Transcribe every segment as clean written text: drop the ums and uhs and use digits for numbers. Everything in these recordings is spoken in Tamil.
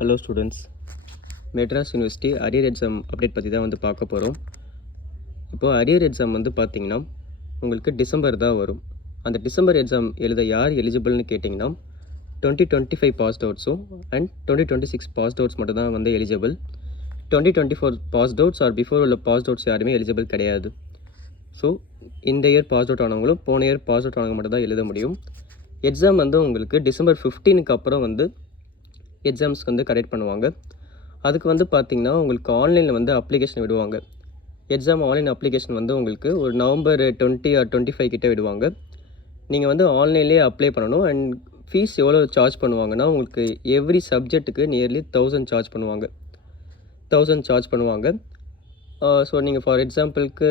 Hello students, Madras university arrear exam update பற்றி தான் வந்து பார்க்க போகிறோம். இப்போது அரியர் எக்ஸாம் வந்து பார்த்திங்கன்னா உங்களுக்கு டிசம்பர் தான் வரும். அந்த டிசம்பர் எக்ஸாம் எழுத யார் எலிஜிபிள்னு கேட்டிங்கன்னா 2025 பாஸ்ட் அவுட்ஸும் அண்ட் 2026 பாஸ்ட் அவுட்ஸ் மட்டும் தான் வந்து eligible. 2024 passed outs or before உள்ள பாஸ்ட் அவுட்ஸ் யாருமே எலிஜிபிள் கிடையாது. ஸோ இந்த இயர் பாஸ் அவுட் ஆனவங்களும் போன இயர் பாஸ் அவுட் ஆனவங்க மட்டும் தான் எழுத முடியும். எக்ஸாம் வந்து உங்களுக்கு டிசம்பர் 15க்கு அப்புறம் வந்து எக்ஸாம்ஸ்க்கு வந்து கரெக்ட் பண்ணுவாங்க. அதுக்கு வந்து பார்த்திங்கன்னா உங்களுக்கு ஆன்லைனில் வந்து அப்ளிகேஷன் விடுவாங்க. எக்ஸாம் ஆன்லைன் அப்ளிகேஷன் வந்து உங்களுக்கு ஒரு நவம்பர் 20 ஆர் 25 கிட்டே விடுவாங்க. நீங்கள் வந்து ஆன்லைன்லேயே அப்ளை பண்ணணும். அண்ட் ஃபீஸ் எவ்வளோ சார்ஜ் பண்ணுவாங்கன்னா உங்களுக்கு எவ்ரி சப்ஜெக்ட்டுக்கு நியர்லி 1000 சார்ஜ் பண்ணுவாங்க. 1000 சார்ஜ் பண்ணுவாங்க. ஸோ நீங்கள் ஃபார் எக்ஸாம்பிளுக்கு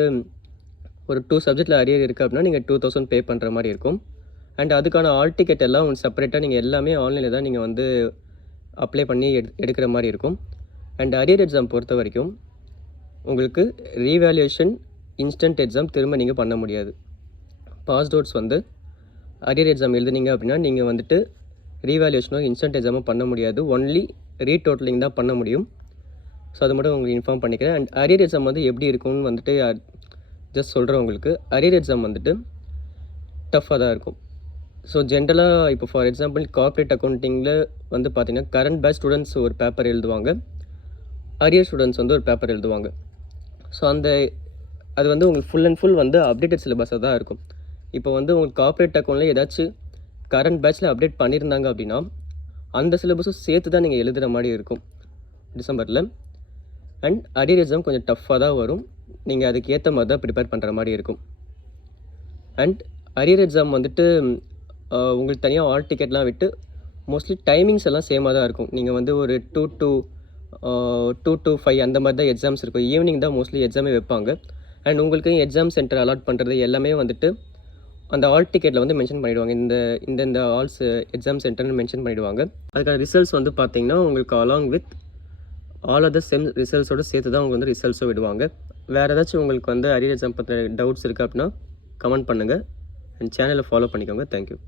ஒரு 2 சப்ஜெக்டில் அரியர் இருக்குது அப்படின்னா நீங்கள் 2000 பே பண்ணுற மாதிரி இருக்கும். அண்ட் அதுக்கான ஆல் டிக்கெட் எல்லாம் உங்களுக்கு செப்பரேட்டாக நீங்கள் எல்லாமே ஆன்லைனில் தான் நீங்கள் வந்து அப்ளை பண்ணி எடுக்கிற மாதிரி இருக்கும். அண்ட் அரியர் எக்ஸாம் பொறுத்த வரைக்கும் உங்களுக்கு ரீவேல்யூஷன் இன்ஸ்டன்ட் எக்ஸாம் திரும்ப நீங்கள் பண்ண முடியாது. பாஸ்ட் அவுட்ஸ் வந்து அரியர் எக்ஸாம் எழுதுனீங்க அப்படின்னா நீங்கள் வந்துட்டு ரீவேல்யூஷனோ இன்ஸ்டன்ட் எக்ஸாமோ பண்ண முடியாது. ஒன்லி ரீடோட்டலிங் தான் பண்ண முடியும். ஸோ அது மட்டும் உங்களுக்கு இன்ஃபார்ம் பண்ணிக்கிறேன். அண்ட் அரியர் எக்ஸாம் வந்து எப்படி இருக்கும்னு வந்துட்டு ஜஸ்ட் சொல்கிறேன் உங்களுக்கு. அரியர் எக்ஸாம் வந்துட்டு டஃப்பாக தான் இருக்கும். ஸோ ஜென்ரலாக இப்போ ஃபார் எக்ஸாம்பிள் கார்ப்பரேட் அக்கௌண்டிங்கில் வந்து பார்த்திங்கன்னா கரண்ட் பேட்ச் ஸ்டூடெண்ட்ஸ் ஒரு பேப்பர் எழுதுவாங்க, அரியர் ஸ்டூடெண்ட்ஸ் வந்து ஒரு பேப்பர் எழுதுவாங்க. ஸோ அது வந்து உங்களுக்கு ஃபுல் அண்ட் ஃபுல் வந்து அப்டேட்டட் சிலபஸாக தான் இருக்கும். இப்போ வந்து உங்களுக்கு கார்ப்பரேட் அக்கௌண்ட்டில் ஏதாச்சும் கரண்ட் பேட்ச்சில் அப்டேட் பண்ணியிருந்தாங்க அப்படின்னா அந்த சிலபஸும் சேர்த்து தான் நீங்கள் எழுதுகிற மாதிரி இருக்கும் டிசம்பரில். அண்ட் அரியர் எக்ஸாம் கொஞ்சம் டஃப்பாக தான் வரும். நீங்கள் அதுக்கு ஏற்ற மாதிரி தான் ப்ரிப்பேர் பண்ணுற மாதிரி இருக்கும். அண்ட் அரியர் எக்ஸாம் வந்துட்டு உங்களுக்கு தனியாக ஆல் டிக்கெட்லாம் விட்டு மோஸ்ட்லி டைமிங்ஸ் எல்லாம் சேமாக தான் இருக்கும். நீங்கள் வந்து ஒரு 2 to 5 அந்த மாதிரி தான் எக்ஸாம்ஸ் இருக்கும். ஈவினிங் தான் மோஸ்ட்லி எக்ஸாமே வைப்பாங்க. அண்ட் உங்களுக்கு எக்ஸாம் சென்டர் அலாட் பண்ணுறது எல்லாமே வந்துட்டு அந்த ஆல் டிக்கெட்டில் வந்து மென்ஷன் பண்ணிவிடுவாங்க. இந்த ஆல்ஸ் எக்ஸாம் சென்டர்னு மென்ஷன் பண்ணிவிடுவாங்க. அதுக்கான ரிசல்ட்ஸ் வந்து பார்த்திங்கன்னா உங்களுக்கு அலாங் வித் ஆல் அதர் செம் ரிசல்ட்ஸோடு சேர்த்து தான் உங்களுக்கு வந்து ரிசல்ட்ஸும் விடுவாங்க. வேறு ஏதாச்சும் உங்களுக்கு வந்து அரியர் எக்ஸாம் பற்றின டவுட்ஸ் இருக்குது அப்படின்னா கமெண்ட் பண்ணுங்கள். அண்ட் சேனலை ஃபாலோ பண்ணிக்கோங்க. தேங்க்யூ.